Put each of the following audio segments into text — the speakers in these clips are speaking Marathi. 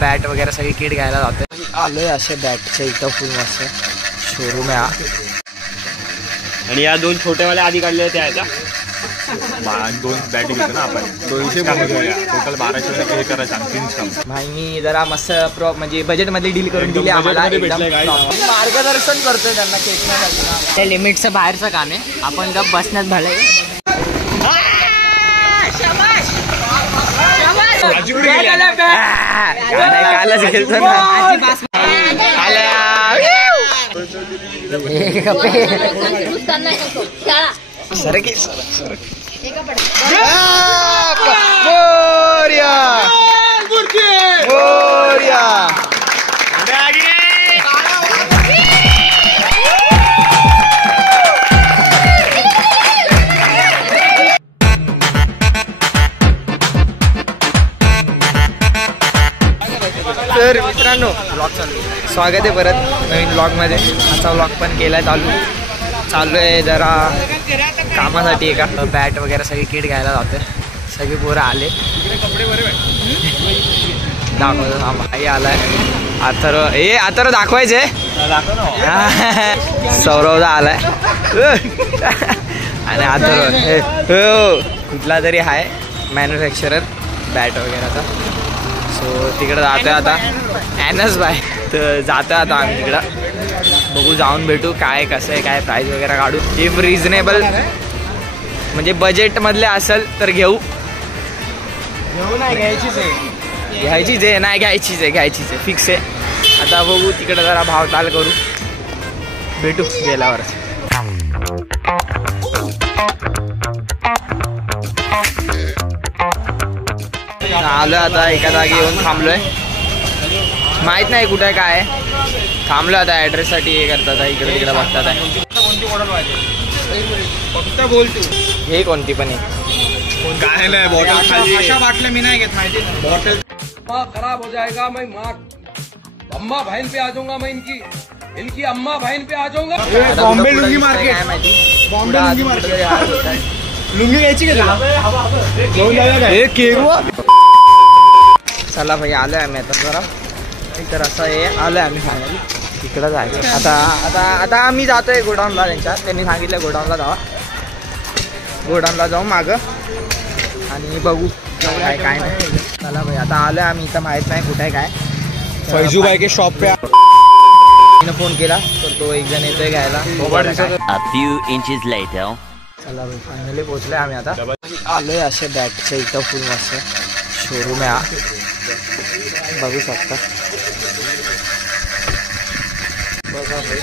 बॅट वगैरे सगळी किट घ्यायला जातोय. आलोय असे बॅटच्या इथं फुल मस्त शोरूम आहे हा. आणि या दोन छोट्यावाल्या आधी काढलेल्या त्या आहेत. दोन बॅट घेतो ना आपण 200 टोटल 1200 हे करायचं 3 भाई मी जरा मस्त म्हणजे बजेट मध्ये डील करून दिली आम्हाला. मार्गदर्शन करतोय त्यांना केक ते लिमिटचं बाहेरचं काम आहे. आपण गप बसण्यात भले सर की तर मित्रांनो ब्लॉग स्वागत आहे परत नवीन ब्लॉगमध्ये. आजचा ब्लॉग पण केला चालू आहे जरा कामासाठी आहे का. बॅट वगैरे सगळी किट घ्यायला जातोय. सगळी पोरं आले दाखवतो. आई आलाय अथर्व दाखवायचे. सौरवदा आलाय आणि अथर्व कुठला तरी आहे मॅन्युफॅक्चरर बॅट वगैरेचा. सो तिकडं जातोय आता एनएस बाय. तर जातोय आता आम्ही तिकडं बघू जाऊन भेटू काय कसं आहे काय प्राईस वगैरे काढू. इफ रिजनेबल म्हणजे बजेटमधले असेल तर घेऊ. नाही घ्यायचीच आहे नाही घ्यायचीच आहे फिक्स आहे. आता बघू तिकडं जरा भाव ताल करू भेटू गेल्यावरच. आलोय आता एका जागी येऊन थांबलोय. माहित नाही कुठे काय थांबलो आता ॲड्रेससाठी हे करतात इकडे तिकडे बघतात आहे. फक्त बोलतो हे कोणती पण आहे काय नाही बॉटल अशा बाटल्या मी नाही घेत माहिती. बॉटल खराब हो जाएगा मैं माँ अम्मा बहन पे आ जाऊंगा मैं इनकी अम्मा बहन पे आ जाऊंगा. बॉम्बे लुंगी मार्केट काय माहिती. बॉम्बे लुंगी मार्केट लुंगी घ्यायची का. चला भाई आलोय आम्ही आता जरा तर असं हे आलोय आम्ही फायनली तिकडं जायचं. आता आम्ही जातोय गोडाऊनला. त्यांनी सांगितलं गोडाऊनला जाऊ मागं आणि बघू काय काय नाही. चला भाई आता आलोय आम्ही इथं माहित नाही कुठे काय. फैजूबाई के शॉप पे फोन केला तर तो एक जण येतोय घ्यायला. चला भाई फायनली पोहोचलोय आम्ही आता. आलोय असे बॅटच्या इथं फुल मस्त शोरूम आहे हा. बघू शकता बघा भाई.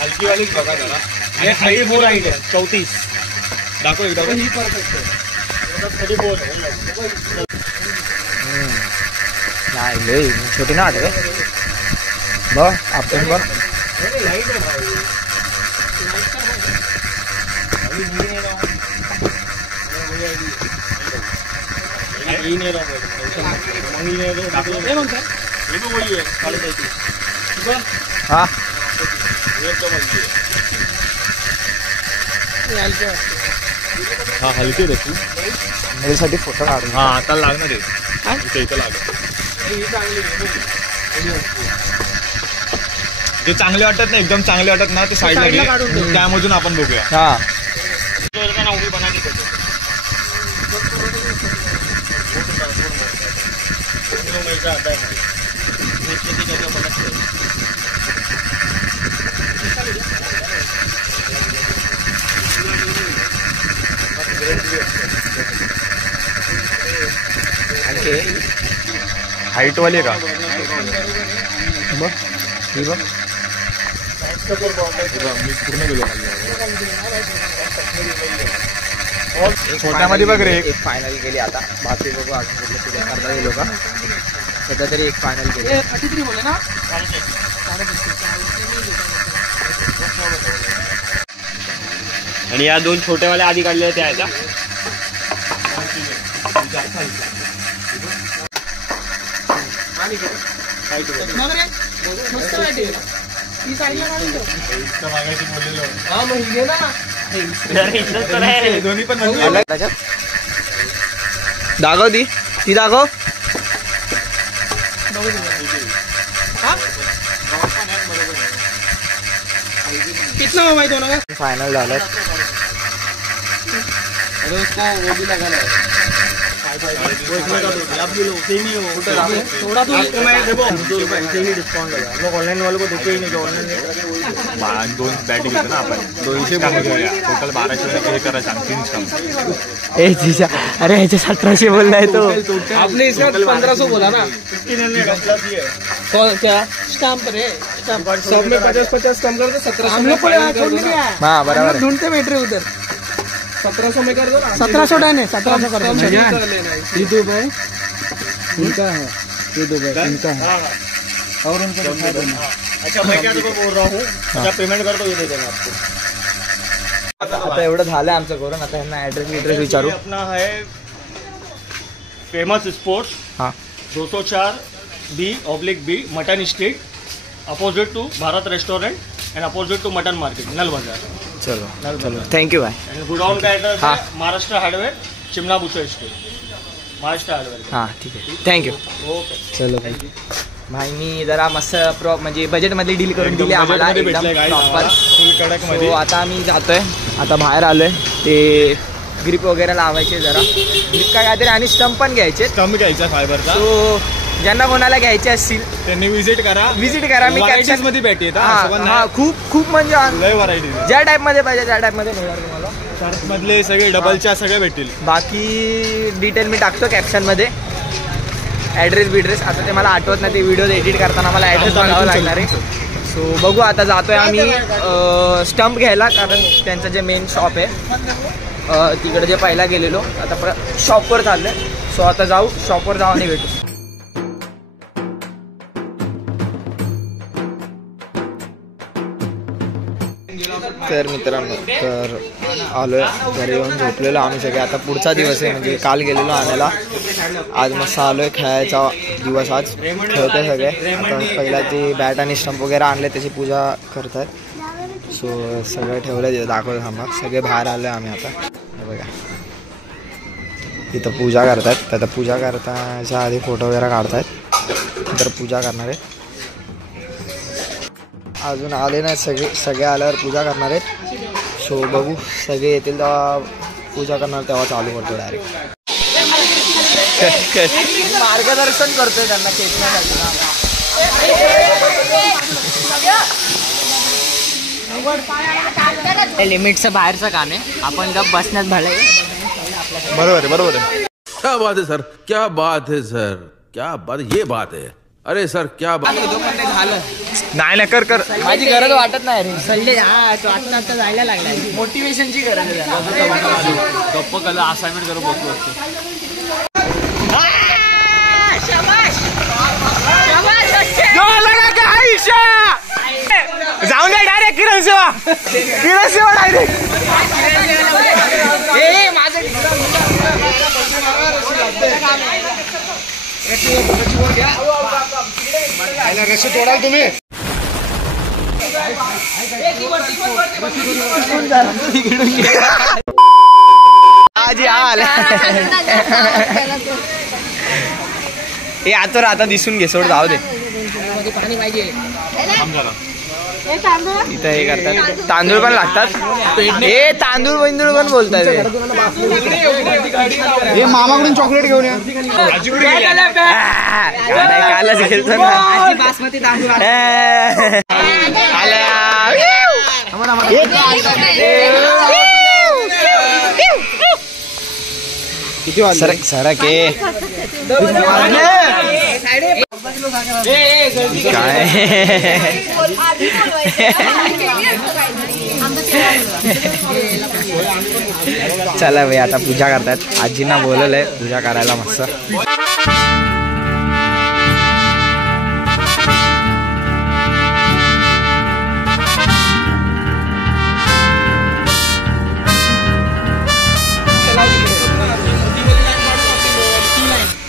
हलकी वाली बघा जरा. हे हाईट 4 आहे 34 दाखव एकदा. ही परफेक्ट आहे 34 नाही छोटी ना वाटत बघ आपण बघ. हा हा हलकी होती मेलसाठी फोटो काढून. हा आता लागणार आहे इथं लागणार. जे चांगले वाटत ना एकदम चांगले वाटत ना ते साईडला त्यामधून आपण बघूया. हा हाईट वाली का बघ ही बघ. मी पूर्ण गेलो छोट्यामध्ये बघ रे. एक फायनल केली आता बाकी बघू अजून कुठलं सुद्धा करता येईल का. सध्या तरी एक फायनल केली. आणि या दोन छोट्यावाल्या आधी काढलेल्या त्या आहेत. दोन्ही पण दाखव ती दाखव. कितना हुआ भाई दोनों का? फायनल झालं. थोड़ा तो ऑनलाइन वाले को देते ही नहीं. ऑनलाइन दोन बॅट घेतो ना आपण. 200 घेऊया. टोटल 1200 हे करा सांग. 3 स्टंप. ए जीजा, अरे ह्याचे 1700 बोललाय तो. आपने इसका 1500 बोला ना. कौन क्या स्टैम्प रे? सब में 50-50 कम कर दो. 1700 हम लोग को हाँ बराबर. ढूंढते बैठ रहे उधर. 1700 में कर दो. 1700 डन है. 1700 कर दो. ये दो भाई इनका है. ये दो भाई इनका है और उनको दिखा देना. अच्छा मैं क्या तुमको बोल रहा हूँ. अच्छा पेमेंट कर दो. ये दे देंगे आपको. आता एवढं झालं आमचं करून. आता यांना ऍड्रेस विचारू. अपना है फेमस स्पोर्ट्स. हाँ 204B/B mutton street opposite to Bharat restaurant and opposite to mutton market Nal Bazaar. चलो थँक्यू भाई. एंड गोडाउन का एड्रेस हाँ. है Maharashtra hardware Shimla Bhushan street Maharashtra hardware. हां ठीक आहे. थँक्यू. ओके. चलो भाई मी जरा मस्त म्हणजे बजेटमध्ये डील करून दिली आम्हाला एकदम प्रॉपर. सो आता आम्ही जातोय. आता बाहेर आलोय. ते ग्रिप वगैरे लावायचे जरा. ग्रिप काय काहीतरी आणि स्टंप पण घ्यायचे. स्टंप घ्यायचा फायबरचा. सो ज्यांना कोणाला घ्यायचे असतील त्यांनी विजिट करा. मी व्हरायटीज मध्ये भेटेल. खूप म्हणजे लय व्हरायटी. ज्या टाईप मध्ये पाहिजे त्या टाईप मध्ये मिळणार तुम्हाला. शर्ट मधले सगळे डबलच्या सगळे भेटतील. बाकी डिटेल मी टाकतो कॅप्शन मध्ये. ॲड्रेस आता ते मला आठवत नाही. ते व्हिडिओ एडिट करताना मला ॲड्रेस बघावं लागणार आहे. सो बघू आता जातोय आम्ही स्टंप घ्यायला. कारण त्यांचं जे मेन शॉप आहे तिकडे जे पहिला गेलेलो आता शॉपवर चाललंय. सो आता जाऊ शॉपवर जाऊ आणि भेटू. तर मित्रांनो तर आलोय घरी येऊन झोपलेलो आम्ही सगळे. आता पुढचा दिवस आहे म्हणजे काल गेलेलो आणायला. आज मस्त आलोय. खेळायचा दिवस आज. खेळतोय सगळे. आता पहिला ते बॅट आणि स्टंप वगैरे आणले त्याची पूजा करतात. सो सगळं ठेवलं दाखवतो थांबा. सगळे बाहेर आलोय आम्ही आता. बघा तिथं पूजा करतात. तर पूजा करताच्या आधी फोटो वगैरे काढतायत. नंतर पूजा करणार आहे. अजून आले नाही सगळे आल्यावर पूजा करणार आहेत. सो बघू सगळे येतील तेव्हा पूजा करणार तेव्हा चालू करतो डायरेक्ट. मार्गदर्शन करतोय त्यांना खेचण्यासाठी. लिमिटचं बाहेरचं काम आहे. आपण गप बसण्यात भले. बरोबर आहे. क्या बात है सर. क्या बात है सर. क्या बात. ये बात है. अरे सर क्या बात. झालं नाही कर माझी गरज वाटत नाही रे. सल्ले तो आता जायला लागलाय. मोटिवेशनची गरज आहे. गप्प कला असाइनमेंट करून बसलो असतो. जाऊन द्या डायरेक्ट किरण सेवा डायरेक्ट. रस्सी तोडाल तुम्ही. आजी आला. हे आता दिसून घे. सोड जाऊ दे. पाणी पाहिजे. इथं हे करतात. तांदूळ पण लागतात. हे तांदूळ वैंदूळ पण बोलतात. हे मामाकडून चॉकलेट घेऊन या. कालच गेलतो ना. बासमती तांदूळ किती वाजले? सरक काय चला भाई आता पूजा करतात. आजींना बोलवलंय पूजा करायला मस्त.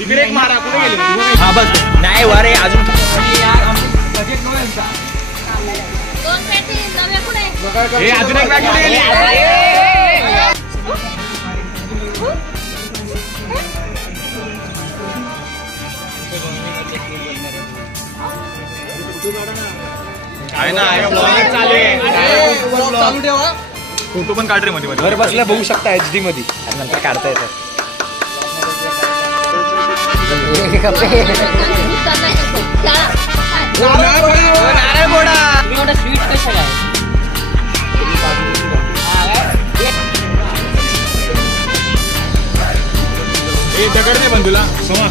इकडे एक मारा. कुठे गेले. हा बस नाही वर अजून. अजून एक बॅग गेली. चालू ठेवा. फोटो पण काढ रे मध्ये घर बसल्या बघू शकता HD मध्ये आणि नंतर काढता येतं. नारळ फोडा. स्वीट कशाला आहे? दगड नाही पण तुला सोमा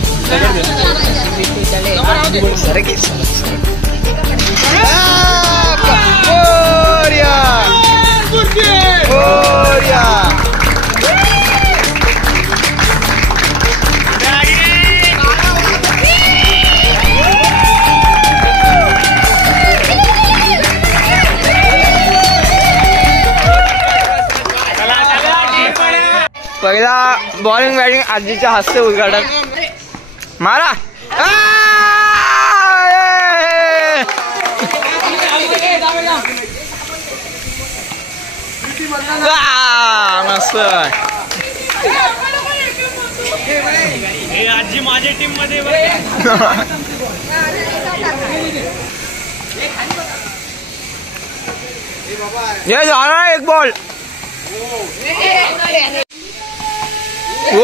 पहिला बॉलिंग बॅटिंग आजीच्या हस्ते उद्घाटन. मारा. मस्त. आजी माझ्या टीम मध्ये ये झाला एक बॉल. ओ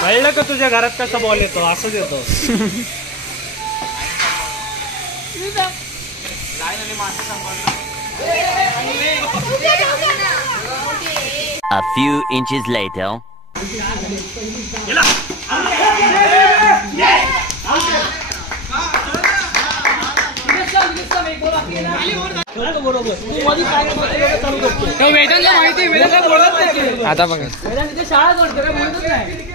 कळलं का तुझ्या घरात कसा बॉल येतो? असंच येतो. A few inches later. आता बघा. शाळा करतो रे, बोलतच नाही.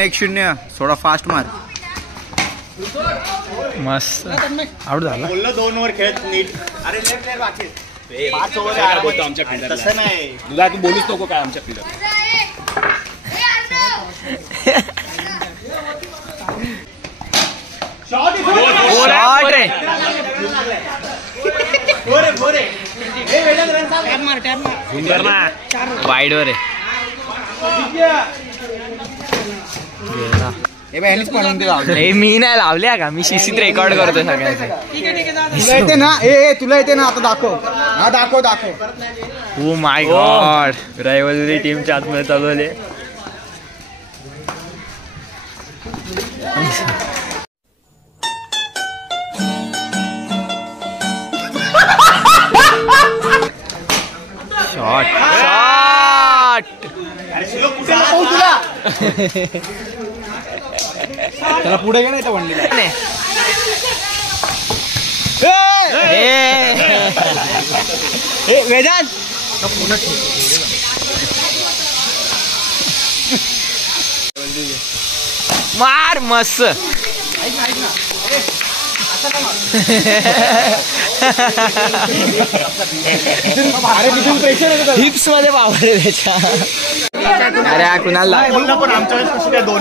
एक 0 थोडा फास्ट मार. मस्त आउट झाला. बोललो 2 ओव्हर खेळत नीट. अरे लेफ्ट बाकी 5 ओव्हर बोलतो आमच्या फिल्डर. तसं नाही तुला, तू बोलूच नको काय आमच्या फिल्डर. शॉट रे. वाईड वर आहे. हे मी नाही लावल्या का, मी शिशीत रेकॉर्ड करतो सगळ्यांचे. तुला येते ना? तुला येते ना? आता दाखव. हा दाखव. Oh my God. रायव्हलरी टीमच्या आतमध्ये चालवले. शॉट. त्याला पुढे गेला इथं वनडीला. वेदांत मार. मस्त. हिप्स मध्ये पावले त्याच्या. अरे कुणाला पण आमच्या वेळेस कशी काय 2.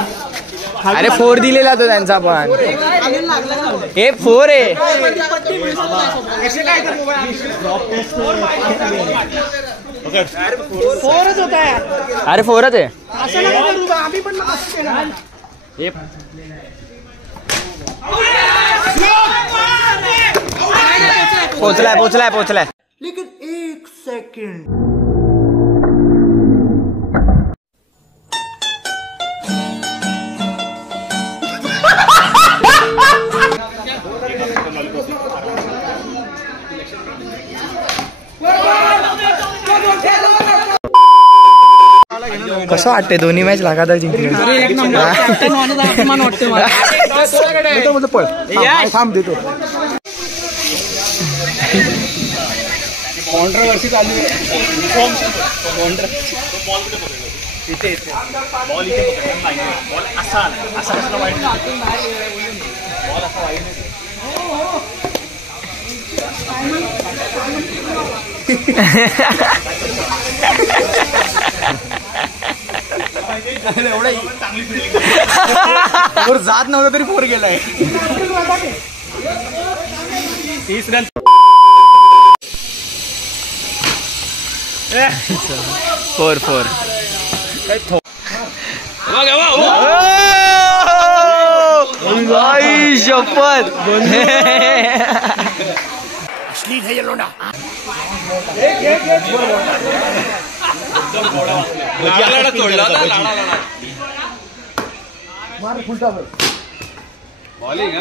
अरे 4 दिलेला तो त्यांचा पण. हे 4 आहे. अरे 4च आहे. पोचलाय. लेकिन 1 सेकंड. कसं वाटतंय दोन्ही मॅच लगातार जिंकले. एक नंबर. अभिमान वाटते मला. पळ थांब देतो. कॉन्ट्रोवर्सी चालू आहे. तिथे बॉल इथे पकडला पाहिजे. बॉल असा आला. असा कसला वाईट बॉल असा वाईट नाही. एवढं जात नव्हतं तरी 4 गेलाय. 30 रन. 4. आई शपथ. लाडा तोडला होता. बॉलिंग.